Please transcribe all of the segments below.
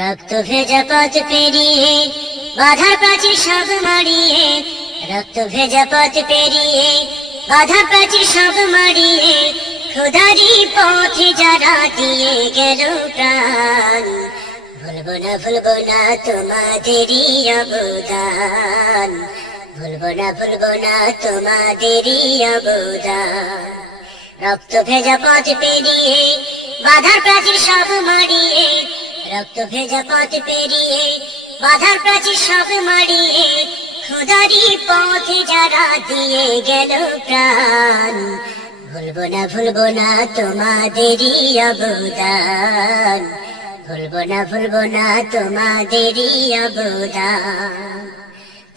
রক্ত ভেজা পথ পেরিয়ে বাধার প্রাচীর সব মারিয়ে, রক্ত ভেজা পথ পেরিয়ে বাধার প্রাচীর সব মারিয়ে, খোদারি পথে যারা দিয়ে গেল প্রাণ, ভুলবো না তোমাদেরই অবদান, ভুলবো না তোমাদেরই অবদান। রক্ত ভেজা পথ পেরিয়ে বাধার প্রাচীর সব মারিয়ে, রক্ত ভেজা পথ পেরিয়ে বাধার প্রাচীর সব মারিয়ে, খোদারি পথে যারা দিয়ে গেল প্রাণ, ভুলবো না তোমাদেরই অবদান, ভুলবো না তোমাদেরই অবদান।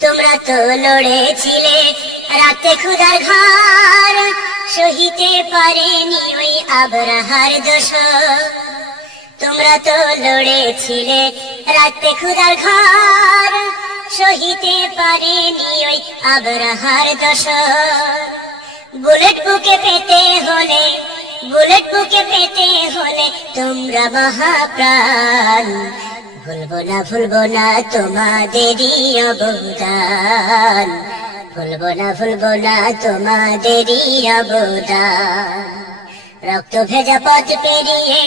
তোমরা তো লড়েছিলে রাতে খোদার ঘর, সহিতে পারেনি ওই আবরাহার দোসর। তোমরা তো লড়েছিলে রাতে খোদার ঘর, সহিতে পারেনি ওই আবরাহার দোসর। বুলেট বুকে পেতে হলে, বুলেট বুকে পেতে হলে তোমরা মহাপ্রাণ, ভুলবো না তোমাদেরই অবদান, ভুলবো না তোমাদেরই অবদান। রক্ত ভেজা পথ পেরিয়ে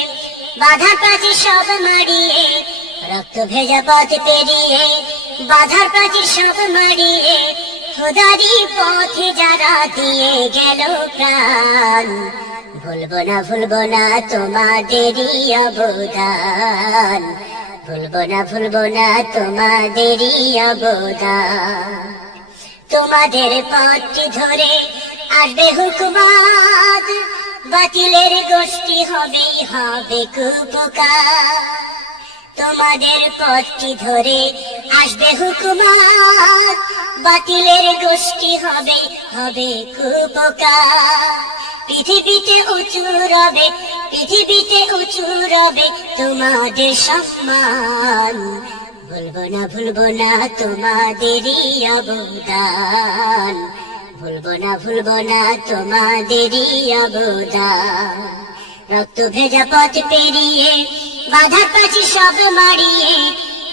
বাধার প্রাচীর সব মারিয়ে, রক্ত ভেজা পথ পেরিয়ে বাধার প্রাচীর সব মারিয়ে, খোদারি পথে যারা দিয়ে গেল প্রাণ, ভুলবো না তোমাদেরই অবদান, ভুলবো না তোমাদেরই অবদান। তোমাদের পথটি ধরে আসবে হুকুমাত, বাতিলের গোষ্ঠী হবে কুপোকাত। তোমাদের পথটি ধরে আসবে হুকুমাত, বাতিলের গোষ্ঠী হবে কুপোকাত। পৃথিবীতে উঁচু রবে, পৃথিবীতে উঁচু রবে তোমাদের সম্মান, ভুলবো না তোমাদেরই অবদান, ভুলবো না তোমাদেরই অবদান। রক্ত ভেজা পথ পেরিয়ে বাধার প্রাচীর সব মারিয়ে,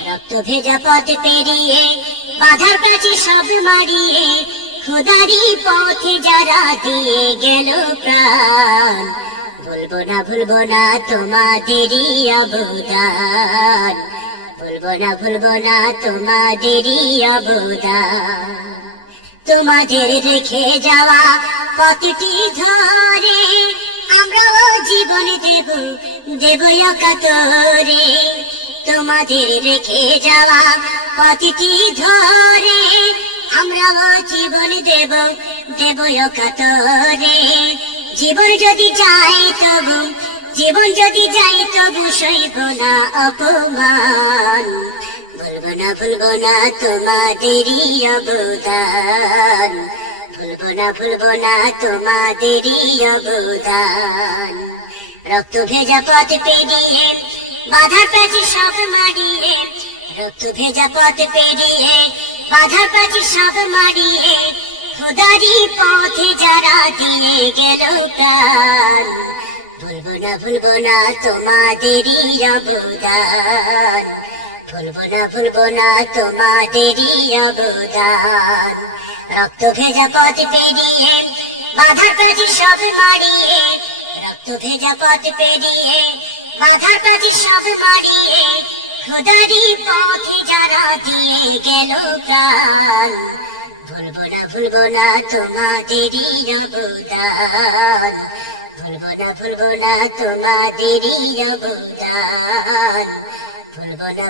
রক্ত ভেজা পথ পেরিয়ে বাধার প্রাচীর সব মারিয়ে, খোদারি পথে যারা দিয়ে গেল প্রাণ, ভুলবো না তোমাদেরই অবদান, ভুলবো না তোমাদেরই অবদান। তোমাদের রেখে যাওয়া পথটি ধরে আমরাও জীবন দেব অকাতরে। তোমাদের রেখে যাওয়া পথটি ধরে আমরাও জীবন দেব অকাতরে। জীবন যদি যাই তবু, জীবন যদি যাই তবু সইব না অপমান, ভুলবো না তোমাদেরই অবদান, ভুলবো না তোমাদেরই অবদান। রক্ত ভেজা পথ পেরিয়ে বাধার প্রাচীর সব মারিয়ে, রক্ত ভেজা পথ পেরিয়ে বাধার প্রাচীর সব মারিয়ে, খোদারি পথে যারা দিয়ে গেল প্রাণ, ভুলবো না তোমাদেরই অবদান, ভুলবো না তোমাদেরই অবদান। রক্ত ভেজা পথ পেরিয়ে বাধার প্রাচীর সব মারিয়ে, রক্ত ভেজা পথ পেরিয়ে বাধার প্রাচীর সব মারিয়ে, খোদারি পথে যারা দিয়ে গেল প্রাণ, ভুলবো না তোমাদেরই অবদান, ভুলবো না তোমাদেরই অবদান,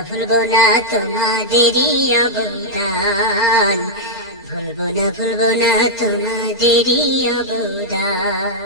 ভুলবো না তোমাদেরই অবদান, ভুলবো না তোমাদেরই অবদান।